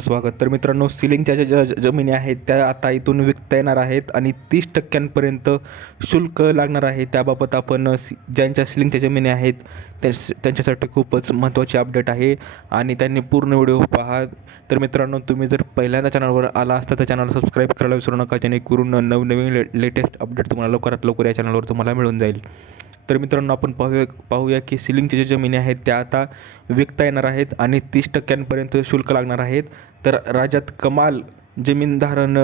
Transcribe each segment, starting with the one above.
स्वागत. तर मित्रांनो, सिलिंगच्या ज्या जमिनी आहेत त्या आता इथून विकता येणार आहेत आणि 30% शुल्क लागणार आहे. त्याबाबत आपण ज्यांच्या सिलिंगच्या जमिनी आहेत त्यांच्यासाठी खूपच महत्त्वाची अपडेट आहे आणि त्यांनी पूर्ण व्हिडिओ पहा. तर मित्रांनो, तुम्ही जर पहिल्यांदा चॅनलवर आला असता तर चॅनल सबस्क्राईब करायला विसरू नका, जेणेकरून नवनवीन लेटेस्ट अपडेट तुम्हाला लवकरात लवकर या चॅनलवर तुम्हाला मिळून जाईल. तर मित्रांनो, आपण पाहूया की सिलिंगच्या ज्या जमिनी आहेत त्या आता विकता येणार आहेत आणि 30% शुल्क लागणार आहेत. तर राज्यात कमाल जमीन धारण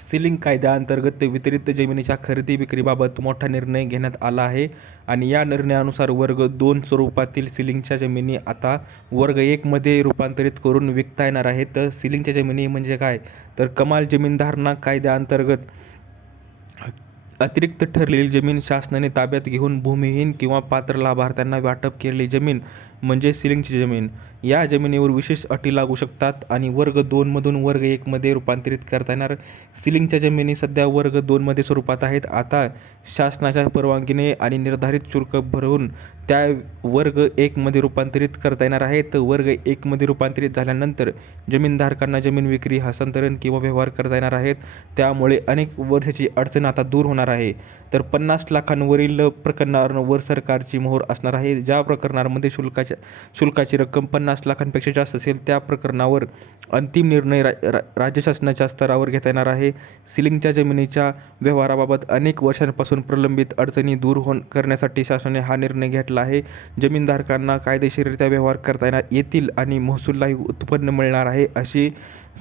सिलिंग कायद्याअंतर्गत वितरित जमिनीच्या खरेदी विक्रीबाबत मोठा निर्णय घेण्यात आला आहे आणि या निर्णयानुसार वर्ग 2 स्वरूपातील सिलिंगच्या जमिनी आता वर्ग 1मध्ये रूपांतरित करून विकता येणार आहेत. तर सिलिंगच्या जमिनी म्हणजे काय, तर कमाल जमीन धारणा कायद्याअंतर्गत अतिरिक्त ठरलेली जमीन शासनाने ताब्यात घेऊन भूमिहीन किंवा पात्र लाभार्थ्यांना वाटप केलेली जमीन म्हणजे सिलिंगची जमीन. या जमिनीवर विशेष अटी लागू शकतात आणि वर्ग 2मधून वर्ग 1मध्ये रूपांतरित करता येणार. सिलिंगच्या जमिनी सध्या वर्ग 2मध्ये स्वरूपात आहेत. आता शासनाच्या परवानगीने आणि निर्धारित शुल्क भरून त्या वर्ग 1मध्ये रूपांतरित करता येणार आहेत. वर्ग 1मध्ये रूपांतरित झाल्यानंतर जमीनधारकांना जमीन विक्री, हस्तांतरण किंवा व्यवहार करता येणार आहेत. त्यामुळे अनेक वर्षाची अडचण आता दूर होणार आहे. तर 50 लाखांवरील प्रकरणांवर सरकारची मोहर असणार आहे. ज्या प्रकरणांमध्ये शुल्काची रक्कम 50 लाखांपेक्षा जास्त असेल त्या प्रकरणावर अंतिम निर्णय राज्य शासनाच्या स्तरावर घेता येणार आहे. सिलिंगच्या जमिनीच्या व्यवहाराबाबत अनेक वर्षांपासून प्रलंबित अडचणी दूर करण्यासाठी शासनाने हा निर्णय घेतला आहे. जमीनधारकांना कायदेशीररित्या व्यवहार करता येतील आणि महसूललाही उत्पन्न मिळणार आहे, अशी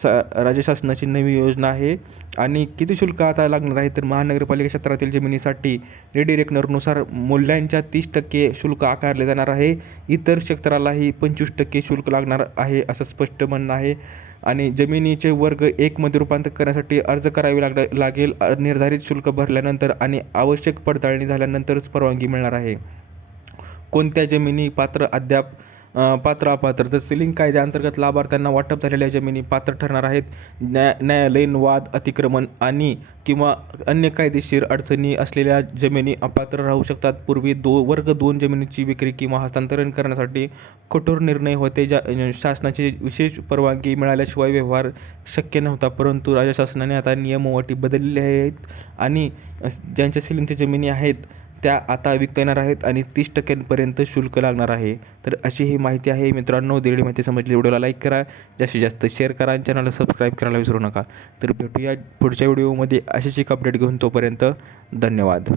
राज्य शासनाची नवी योजना आहे. आणि किती शुल्क आता लागणार आहे, तर महानगरपालिका क्षेत्रातील जमिनीसाठी रेडिरेकनरनुसार मूल्यांच्या 30% शुल्क आकारले जाणार आहे. इतर क्षेत्रालाही 25% शुल्क लागणार आहे, असं स्पष्ट म्हणणं आहे. आणि जमिनीचे वर्ग 1मध्ये रूपांतर करण्यासाठी अर्ज करावी लागेल. निर्धारित शुल्क भरल्यानंतर आणि आवश्यक पडताळणी झाल्यानंतरच परवानगी मिळणार आहे. कोणत्या जमिनी पात्र अपात्र, तर सिलिंग कायद्याअंतर्गत लाभार्थ्यांना वाटप झालेल्या जमिनी पात्र ठरणार आहेत. न्यायालयीन वाद, अतिक्रमण आणि किंवा अन्य कायदेशीर अडचणी असलेल्या जमिनी अपात्र राहू शकतात. पूर्वी वर्ग 2 जमिनीची विक्री किंवा हस्तांतरण करण्यासाठी कठोर निर्णय होते. शासनाची विशेष परवानगी मिळाल्याशिवाय व्यवहार शक्य नव्हता, परंतु राज्य शासनाने आता नियम व अटी बदललेले आहेत आणि ज्यांच्या सिलिंगच्या जमिनी आहेत त्या आता विकता येणार आहेत आणि 30% शुल्क लागणार आहे. तर अशी ही माहिती आहे मित्रांनो. दिलेली माहिती समजली, व्हिडिओला लाईक करा, जास्तीत जास्त शेअर करा आणि चॅनलला सबस्क्राईब करायला विसरू नका. तर भेटूया पुढच्या व्हिडिओमध्ये अशीच एक अपडेट घेऊन. तोपर्यंत धन्यवाद.